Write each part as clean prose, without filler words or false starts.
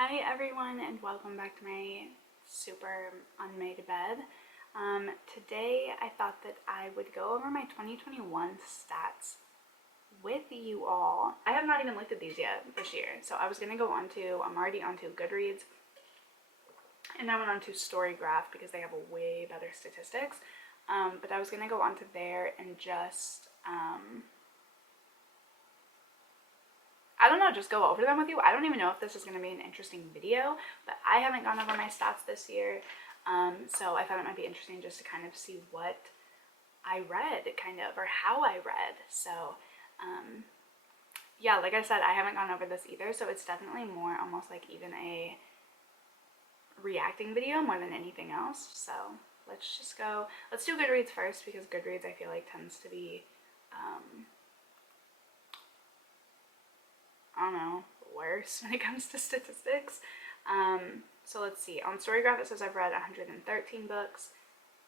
Hi everyone and welcome back to my super unmade bed. Today I thought that I would go over my 2021 stats with you all. I have not even looked at these yet this year, so I was going to go I'm already onto Goodreads, and I went onto Storygraph because they have a way better statistics, but I was going to go onto there and just I don't know, just go over them with you. I don't even know if this is going to be an interesting video, but I haven't gone over my stats this year, so I thought it might be interesting just to kind of see what I read, or how I read. So, yeah, like I said, I haven't gone over this either, so it's definitely more almost like even a reacting video more than anything else. So let's do Goodreads first, because Goodreads I feel like tends to be, I don't know, worse when it comes to statistics. So let's see. On Storygraph it says I've read 113 books.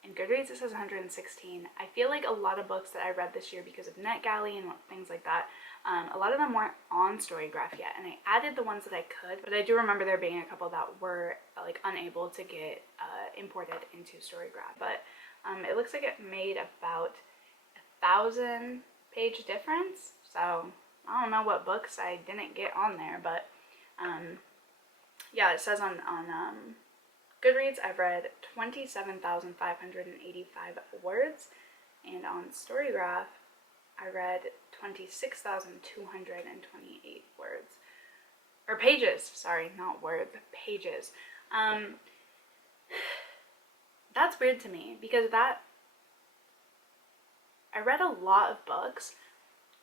In Goodreads it says 116. I feel like a lot of books that I read this year because of NetGalley and things like that, a lot of them weren't on Storygraph yet, and I added the ones that I could, but I do remember there being a couple that were like unable to get imported into Storygraph. But it looks like it made about 1,000 page difference, so I don't know what books I didn't get on there, but yeah, it says on Goodreads I've read 27,585 words, and on Storygraph I read 26,228 words. Or pages, sorry, not words, pages. That's weird to me, because I read a lot of books,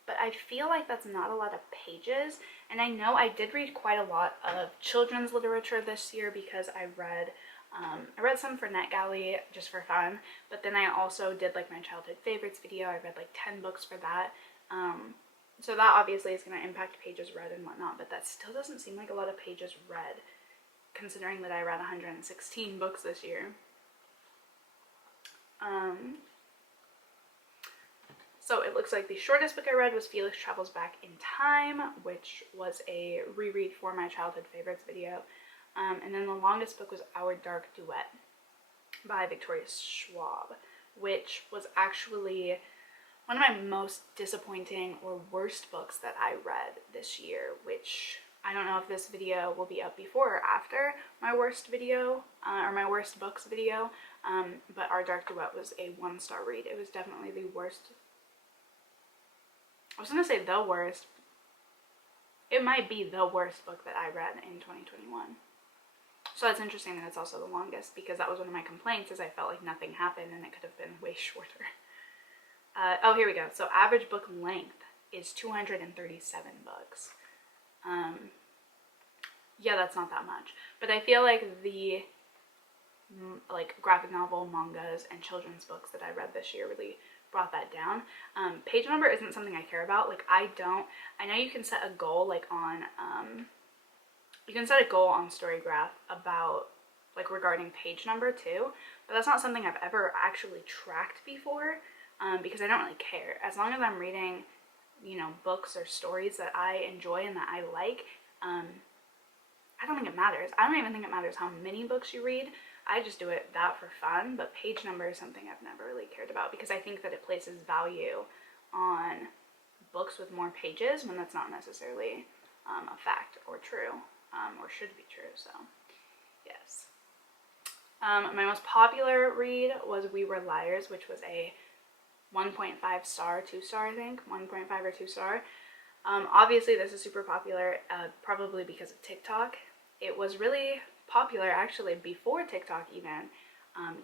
but I feel like that's not a lot of pages. And I know I did read quite a lot of children's literature this year, because I read some for NetGalley just for fun, but then I also did like my childhood favorites video. I read like 10 books for that. So that obviously is going to impact pages read and whatnot, but that still doesn't seem like a lot of pages read, considering that I read 116 books this year. So it looks like the shortest book I read was Felix Travels Back in Time, which was a reread for my childhood favorites video. And then the longest book was Our Dark Duet by Victoria Schwab, which was actually one of my most disappointing or worst books that I read this year, which I don't know if this video will be up before or after my worst video, or my worst books video, but Our Dark Duet was a 1-star read. It was definitely the worst. I was going to say the worst. It might be the worst book that I read in 2021. So that's interesting that it's also the longest, because that was one of my complaints, is I felt like nothing happened and it could have been way shorter. Oh, here we go. So average book length is 237 books. Yeah, that's not that much. But I feel like the graphic novel, mangas, and children's books that I read this year really brought that down. Page number isn't something I care about. I know you can set a goal you can set a goal on Storygraph about regarding page number too, but that's not something I've ever actually tracked before, because I don't really care. As long as I'm reading, books or stories that I enjoy and that I like, I don't think it matters. I don't even think it matters how many books you read. I just do that for fun, but page number is something I've never really cared about, because I think that it places value on books with more pages when that's not necessarily a fact or true, or should be true. So yes. My most popular read was We Were Liars, which was a 1.5 star, 2-star, I think, 1.5 or 2-star. Obviously this is super popular, probably because of TikTok. It was really popular actually before TikTok even,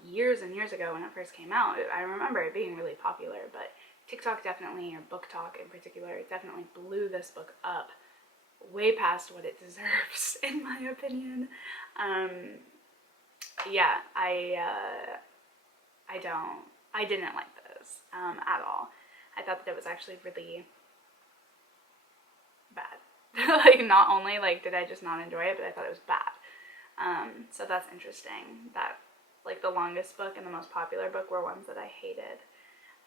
years and years ago when it first came out. I remember it being really popular, but TikTok definitely, or BookTok in particular, definitely blew this book up way past what it deserves, in my opinion. Yeah, I didn't like this at all. I thought that it was actually really bad. Not only did I just not enjoy it, but I thought it was bad. So that's interesting that the longest book and the most popular book were ones that I hated.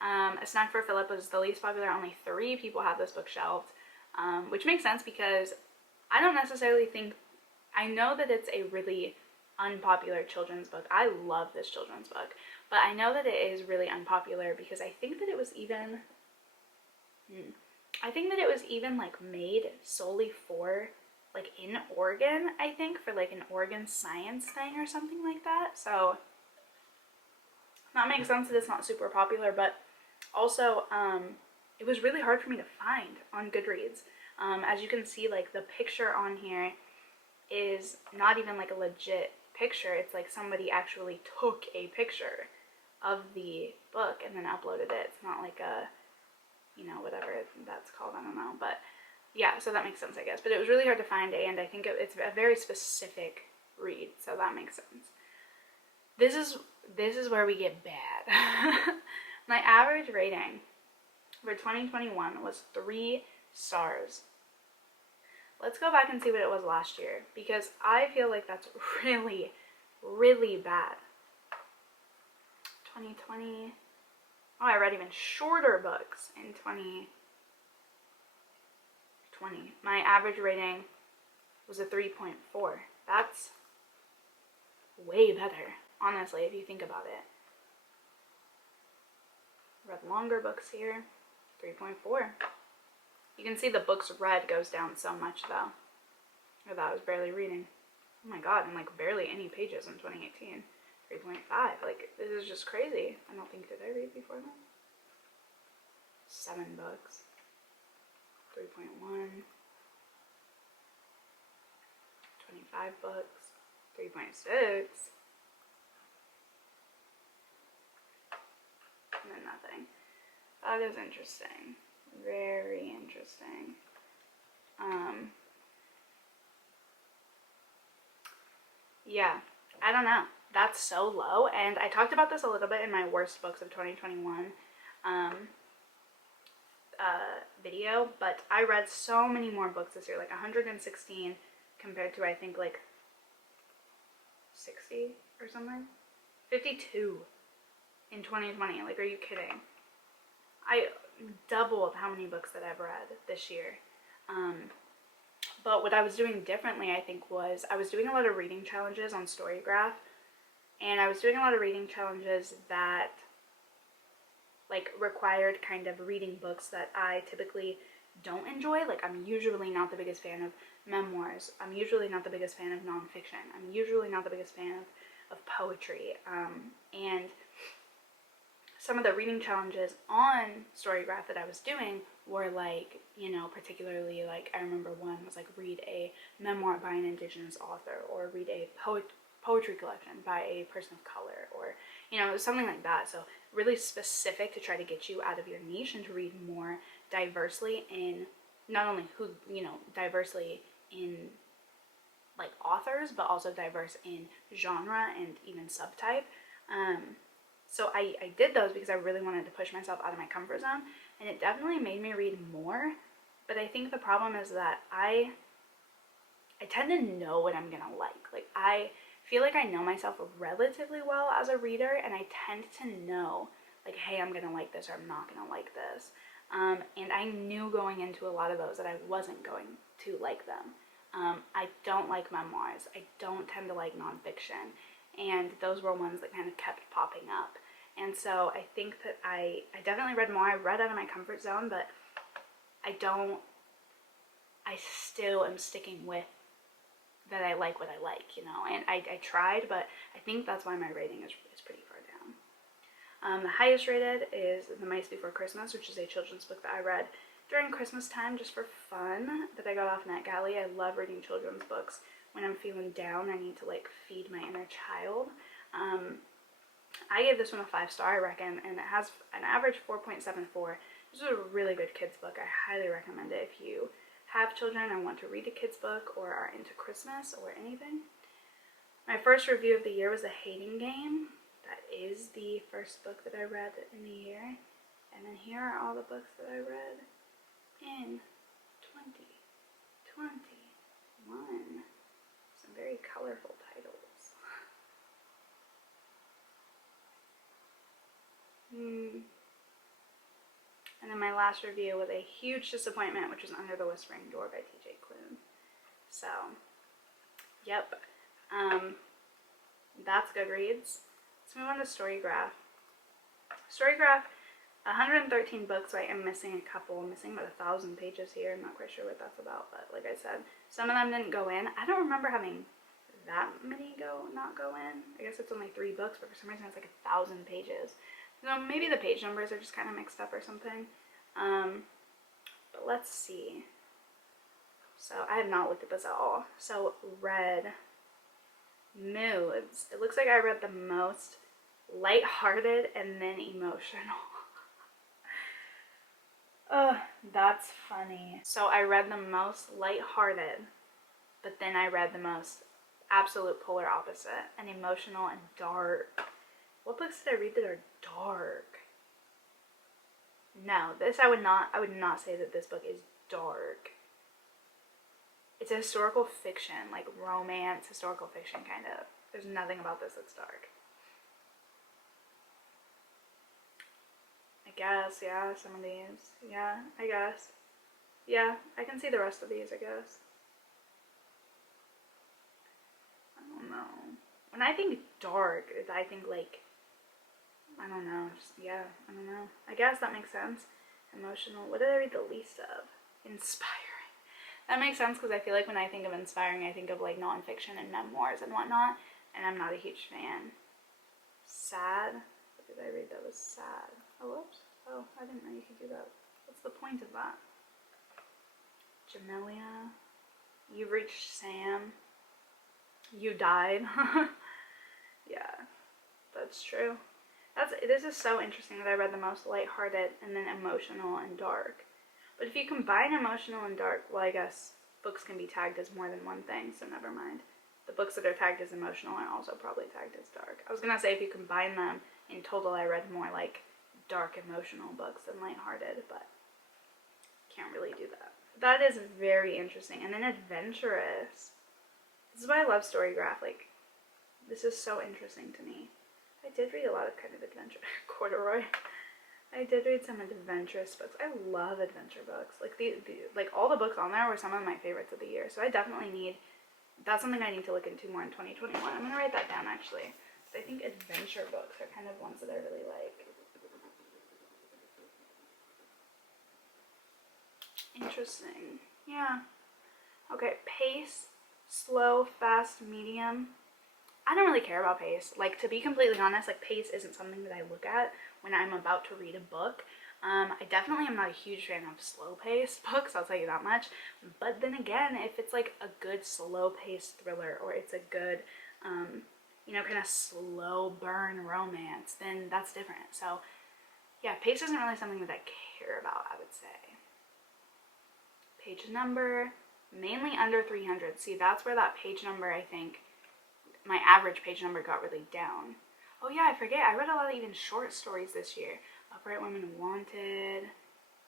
A Snack for Philip was the least popular. Only 3 people had this book shelved, which makes sense, because I don't necessarily think I know that it's a really unpopular children's book. I love this children's book, but I know that it is really unpopular because I think that it was even like made solely for like in Oregon, I think, for like an Oregon science thing or something like that. So that makes sense that it's not super popular, but also it was really hard for me to find on Goodreads. As you can see, like the picture on here is not even like a legit picture. It's like somebody actually took a picture of the book and then uploaded it. It's not like a, you know, whatever that's called, I don't know. But yeah, so that makes sense, I guess. But it was really hard to find, and I think it's a very specific read, so that makes sense. This is where we get bad. My average rating for 2021 was 3 stars. Let's go back and see what it was last year, because I feel like that's really, really bad. 2020. Oh, I read even shorter books in 2020. My average rating was a 3.4. That's way better, honestly, if you think about it. Read longer books here, 3.4. You can see the books read goes down so much, though. Or that I was barely reading. Oh my god, and like barely any pages in 2018. 3.5. Like, this is just crazy. I don't think, did I read before that? 7 books. 3.1. 25 books. 3.6. And then nothing. That is interesting. Very interesting. Yeah, I don't know. That's so low, and I talked about this a little bit in my worst books of 2021 video, but I read so many more books this year, like 116 compared to I think like 60 or something. 52 in 2020. Like, are you kidding? I doubled how many books that I've read this year. But what I was doing differently, I think, was I was doing a lot of reading challenges on Storygraph, and I was doing a lot of reading challenges that like required kind of reading books that I typically don't enjoy. Like, I'm usually not the biggest fan of memoirs. I'm usually not the biggest fan of nonfiction. I'm usually not the biggest fan of poetry. And some of the reading challenges on Storygraph that I was doing were like, you know, particularly like, I remember one was like, read a memoir by an Indigenous author, or read a poetry collection by a person of color, or, you know, something like that. So really specific to try to get you out of your niche and to read more diversely in not only who, you know, diversely in like authors, but also diverse in genre and even subtype. So I did those because I really wanted to push myself out of my comfort zone, and it definitely made me read more. But I think the problem is that I tend to know what I'm gonna like. Like, I feel like I know myself relatively well as a reader, and I tend to know, like, hey, I'm gonna like this or I'm not gonna like this. And I knew going into a lot of those that I wasn't going to like them. I don't like memoirs. I don't tend to like nonfiction. And those were ones that kind of kept popping up. And so I think that I definitely read more. I read out of my comfort zone, but I still am sticking with that I like what I like, you know. And I tried, but I think that's why my rating is pretty far down. The highest rated is The Mice Before Christmas, which is a children's book that I read during Christmas time just for fun, that I got off NetGalley. I love reading children's books when I'm feeling down. I need to like feed my inner child. I gave this one a 5-star, I reckon, and it has an average 4.74. This is a really good kids book. I highly recommend it if you have children and want to read a kids book or are into Christmas or anything. My first review of the year was The Hating Game. That is the first book that I read in the year. And then here are all the books that I read in 2021. Some very colorful titles. And then my last review was a huge disappointment, which was Under the Whispering Door by TJ Klune. So, Yep. That's Goodreads. Let's move on to Storygraph. Storygraph, 113 books, right? I'm missing a couple. I'm missing about 1,000 pages here. I'm not quite sure what that's about, but like I said, some of them didn't go in. I don't remember having that many not go in. I guess it's only 3 books, but for some reason it's like 1,000 pages. So maybe the page numbers are just kind of mixed up or something. But let's see. So I have not looked at this at all. So read moods. It looks like I read the most lighthearted and then emotional. Ugh, that's funny. So I read the most lighthearted, but then I read the most absolute polar opposite and emotional and dark. What books did I read that are dark? No, this I would not say that this book is dark. It's a historical fiction, like romance, historical fiction kind of. There's nothing about this that's dark. I guess, yeah, some of these. Yeah, I guess. Yeah, I can see the rest of these, I guess. I don't know. When I think dark, I think like, I don't know, just, yeah, I don't know. I guess that makes sense. Emotional. What did I read the least of? Inspiring. That makes sense because I feel like when I think of inspiring, I think of like nonfiction and memoirs and whatnot, and I'm not a huge fan. Sad. What did I read that was sad? Oh, whoops. Oh, I didn't know you could do that. What's the point of that? Jamelia. You reached Sam. You died. Yeah, that's true. This is so interesting that I read the most lighthearted and then emotional and dark. But if you combine emotional and dark, well, I guess books can be tagged as more than one thing, so never mind. The books that are tagged as emotional are also probably tagged as dark. I was gonna say if you combine them, in total I read more like dark emotional books than lighthearted, but can't really do that. That is very interesting. And then adventurous. This is why I love Storygraph. Like, this is so interesting to me. I did read a lot of kind of adventure. Corduroy. I did read some adventurous books. I love adventure books. Like like all the books on there were some of my favorites of the year. So I definitely need, that's something I need to look into more in 2021. I'm gonna write that down actually. I think adventure books are kind of ones that I really like. Interesting. Yeah. Okay, pace, slow, fast, medium. I don't really care about pace. Like, to be completely honest, like, pace isn't something that I look at when I'm about to read a book. I definitely am not a huge fan of slow-paced books, I'll tell you that much. But then again, if it's, like, a good slow-paced thriller, or it's a good, you know, kind of slow burn romance, then that's different. So, yeah, pace isn't really something that I care about, I would say. Page number, mainly under 300. See, that's where that page number, I think, my average page number got really down. Oh yeah, I forget, I read a lot of even short stories this year. Upright Women Wanted.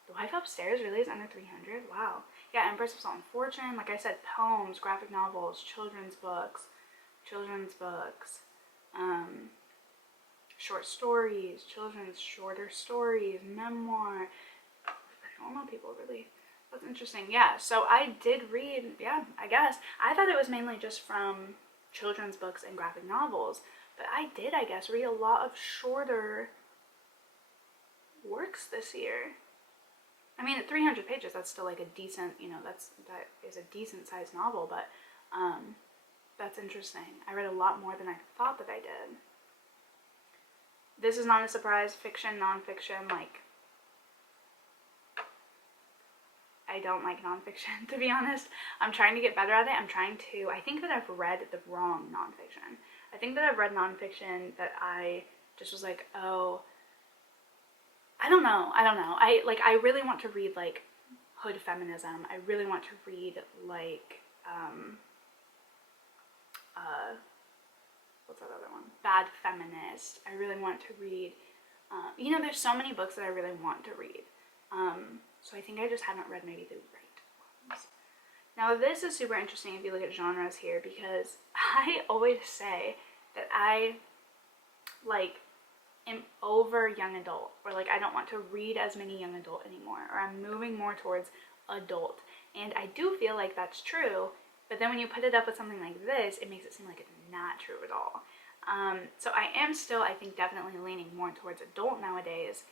The Wife Upstairs really is under 300? Wow. Yeah, Empress of Salt and Fortune. Like I said, poems, graphic novels, children's books, short stories, children's shorter stories, memoir. Normal people really. That's interesting. Yeah, so I did read, yeah, I guess. I thought it was mainly just from children's books and graphic novels, but I did, I guess, read a lot of shorter works this year. I mean, at 300 pages, that's still like a decent, you know, that is a decent sized novel, but that's interesting. I read a lot more than I thought that I did. This is not a surprise. Fiction, nonfiction, like, I don't like nonfiction, to be honest. I'm trying to get better at it. I think that I've read the wrong nonfiction. I think that I've read nonfiction that I just was like, oh, I don't know. I really want to read, like, hood feminism. I really want to read, like, what's that other one? Bad Feminist. I really want to read, you know, there's so many books that I really want to read. So I think I just haven't read maybe the right ones. Now this is super interesting if you look at genres here, because I always say that I, like, am over young adult, or like I don't want to read as many young adult anymore, or I'm moving more towards adult. And I do feel like that's true But then when you put it up with something like this, it makes it seem like it's not true at all. So I am still, I think, definitely leaning more towards adult nowadays,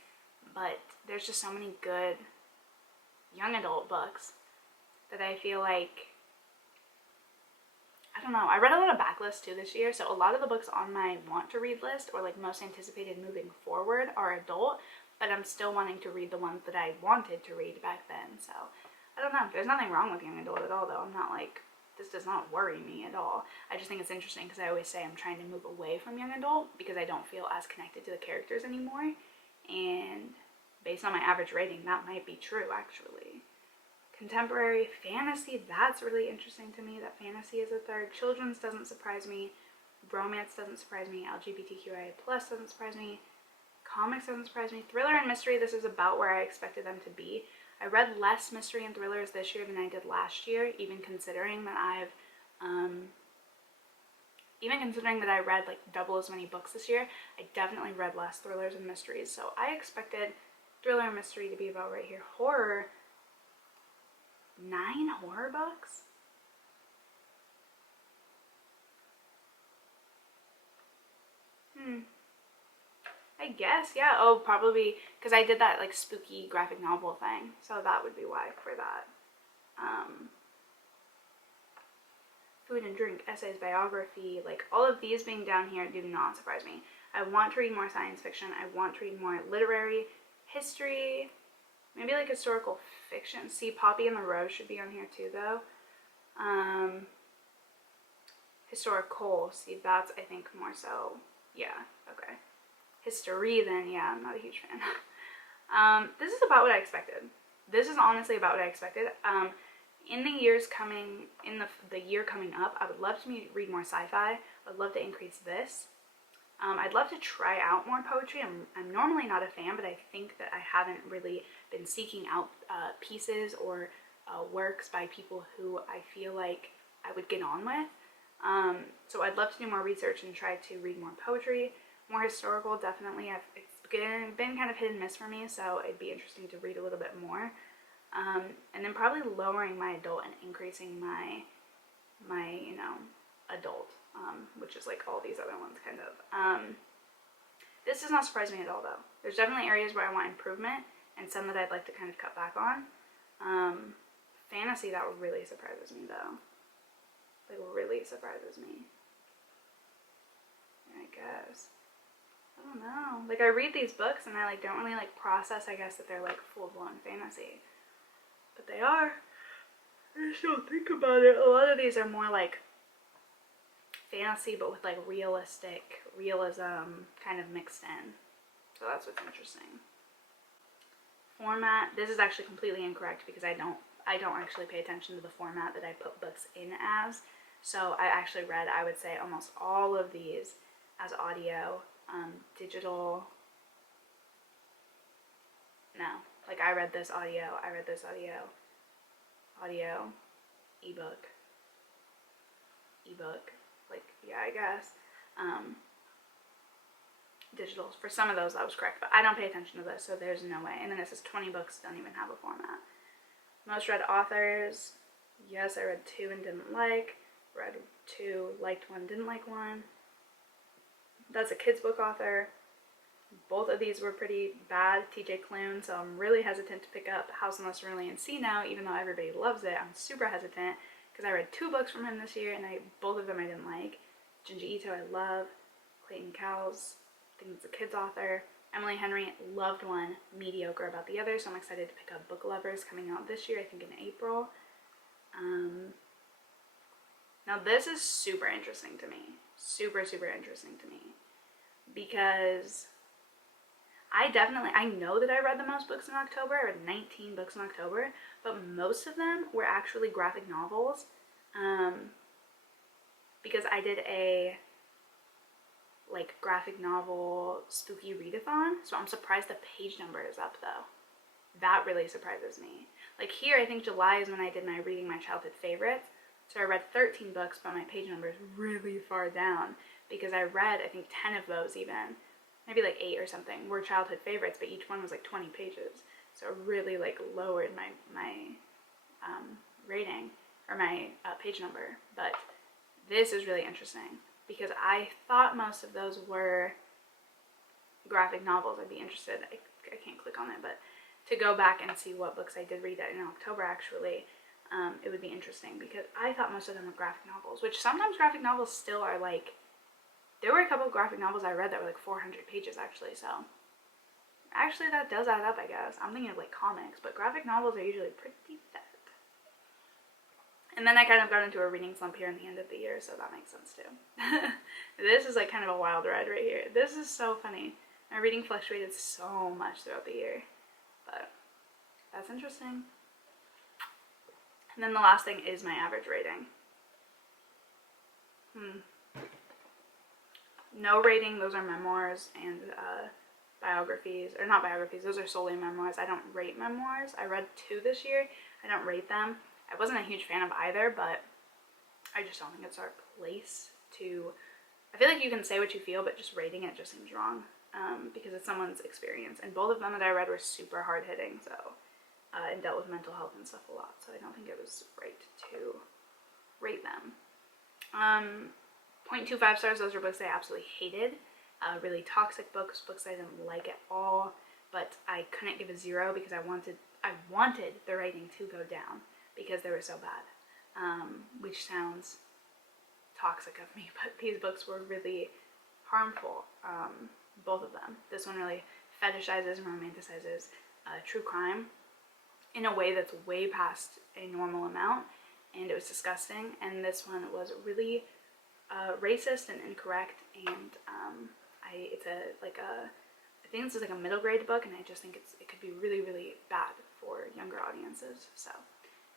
but there's just so many good young adult books that I feel like, I don't know, I read a lot of backlists too this year, so a lot of the books on my want to read list, or like most anticipated moving forward, are adult, but I'm still wanting to read the ones that I wanted to read back then. So I don't know, there's nothing wrong with young adult at all though. I'm not like, this does not worry me at all. I just think it's interesting because I always say I'm trying to move away from young adult because I don't feel as connected to the characters anymore, and based on my average rating, that might be true actually. Contemporary fantasy, that's really interesting to me, that fantasy is a third. Children's doesn't surprise me. Romance doesn't surprise me. LGBTQIA+ doesn't surprise me. Comics doesn't surprise me. Thriller and mystery, this is about where I expected them to be. I read less mystery and thrillers this year than I did last year, even considering that I read like double as many books this year. I definitely read less thrillers and mysteries, so I expected thriller and mystery to be about right here. Horror, 9 horror books? I guess, yeah. Oh, probably because I did that like spooky graphic novel thing, so that would be why for that. Food and drink, essays, biography, like all of these being down here do not surprise me. I want to read more science fiction. I want to read more literary, history, maybe like historical fiction. See, Poppy and the Rose should be on here too, though. Historical, see, that's, I think, more so, yeah, okay. History, then, yeah, I'm not a huge fan. This is about what I expected. This is honestly about what I expected. In the years coming, in the year coming up, I would love to read more sci-fi. I'd love to increase this. I'd love to try out more poetry. I'm normally not a fan, but I think that I haven't really been seeking out pieces or works by people who I feel like I would get on with. So I'd love to do more research and try to read more poetry, more historical, definitely. It's been kind of hit and miss for me, so it'd be interesting to read a little bit more. And then probably lowering my adult and increasing my adult, which is like all these other ones kind of. This does not surprise me at all though. There's definitely areas where I want improvement and some that I'd like to kind of cut back on. Fantasy, that really surprises me though. Like really surprises me. I guess. I don't know. Like I read these books and I like don't really like process, I guess, that they're like full-blown fantasy. But they are. I just don't think about it. A lot of these are more like fantasy but with like realism kind of mixed in. So that's what's interesting. Format, this is actually completely incorrect because I don't actually pay attention to the format that I put books in as. So I actually read, I would say, almost all of these as audio, digital. No, like I read this audio, ebook, like, yeah, I guess. Digital, for some of those that was correct, but I don't pay attention to this, so there's no way. And then it says 20 books don't even have a format. Most read authors, yes, I read 2 and didn't like, read 2, liked 1, didn't like 1. That's a kid's book author. Both of these were pretty bad, TJ Klune, so I'm really hesitant to pick up House on the Cerulean Sea now, even though everybody loves it. I'm super hesitant, because I read 2 books from him this year, and both of them I didn't like. Junji Ito I love. Clayton Cowles, I think it's a kid's author. Emily Henry, loved one, mediocre about the other, so I'm excited to pick up Book Lovers coming out this year, I think in April. Now this is super interesting to me. Super, super interesting to me. Because I know that I read the most books in October. I read 19 books in October, but most of them were actually graphic novels. Because I did a like graphic novel spooky readathon, so I'm surprised the page number is up though. That really surprises me. Like here, I think July is when I did my reading my childhood favorites. So I read 13 books, but my page number is really far down because I read, I think 10 of those even, maybe like 8 or something, were childhood favorites, but each one was like 20 pages. So it really like lowered my rating. or my page number, but this is really interesting because I thought most of those were graphic novels. I'd be interested, I can't click on it, but to go back and see what books I did read that in October actually, it would be interesting because I thought most of them were graphic novels, which sometimes graphic novels still are like, there were a couple of graphic novels I read that were like 400 pages actually, so actually that does add up, I guess. I'm thinking of like comics, but graphic novels are usually pretty fat. And then I kind of got into a reading slump here in the end of the year, so that makes sense too. This is like kind of a wild ride right here. This is so funny. My reading fluctuated so much throughout the year, but that's interesting. And then the last thing is my average rating. No rating, those are memoirs and biographies, or not biographies, those are solely memoirs. I don't rate memoirs. I read 2 this year. I don't rate them. I wasn't a huge fan of either, but I just don't think it's our place to, I feel like you can say what you feel, but just rating it just seems wrong, because it's someone's experience. And both of them that I read were super hard-hitting, so, and dealt with mental health and stuff a lot, so I don't think it was right to rate them. 0.25 stars, those are books I absolutely hated. Really toxic books, books I didn't like at all, but I couldn't give a 0 because I wanted the rating to go down because they were so bad, which sounds toxic of me, but these books were really harmful, both of them. This one really fetishizes and romanticizes true crime in a way that's way past a normal amount, and it was disgusting. And this one was really racist and incorrect, and I think this is like a middle grade book, and I just think it could be really, really bad for younger audiences. So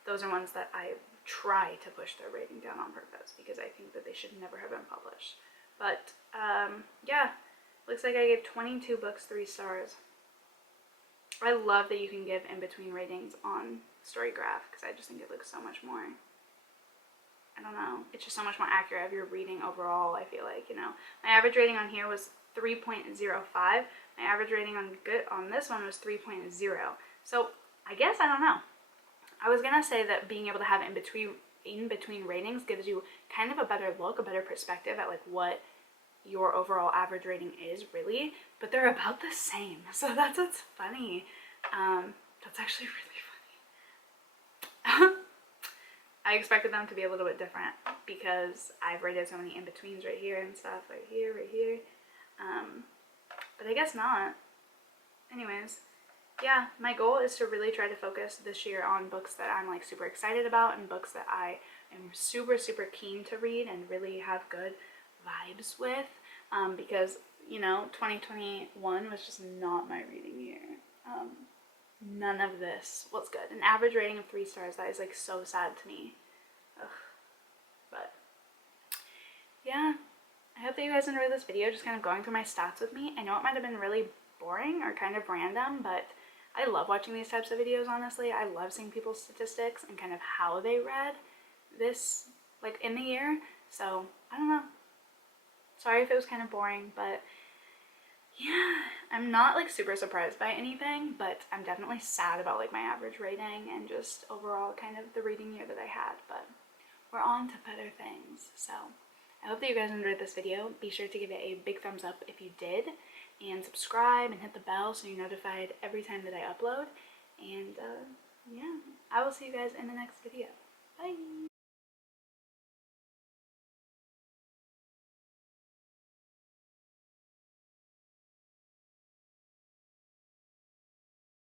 those are ones that I try to push their rating down on purpose because I think that they should never have been published. But yeah, looks like I gave 22 books 3 stars. I love that you can give in-between ratings on StoryGraph because I just think it looks so much more, I don't know, it's just so much more accurate of your reading overall, I feel like, you know. My average rating on here was 3.05. My average rating on this one was 3.0. So I guess, I don't know. I was gonna say that being able to have in between ratings gives you kind of a better look, a better perspective at like what your overall average rating is really, but they're about the same. So that's what's funny. That's actually really funny. I expected them to be a little bit different because I've rated so many in-betweens right here and stuff, right here. But I guess not. Anyways, yeah, my goal is to really try to focus this year on books that I'm like super excited about and books that I am super, super keen to read and really have good vibes with, because, you know, 2021 was just not my reading year. None of this was good. An average rating of 3 stars, that is like so sad to me. Ugh. But yeah, I hope that you guys enjoyed this video, just kind of going through my stats with me. I know it might have been really boring or kind of random, but I love watching these types of videos, honestly. I love seeing people's statistics and kind of how they read this, like, in the year. So, I don't know. Sorry if it was kind of boring, but yeah, I'm not like super surprised by anything, but I'm definitely sad about like my average rating and just overall kind of the reading year that I had, but we're on to better things. So I hope that you guys enjoyed this video. Be sure to give it a big thumbs up if you did, and subscribe and hit the bell so you're notified every time that I upload. And yeah, I will see you guys in the next video. Bye!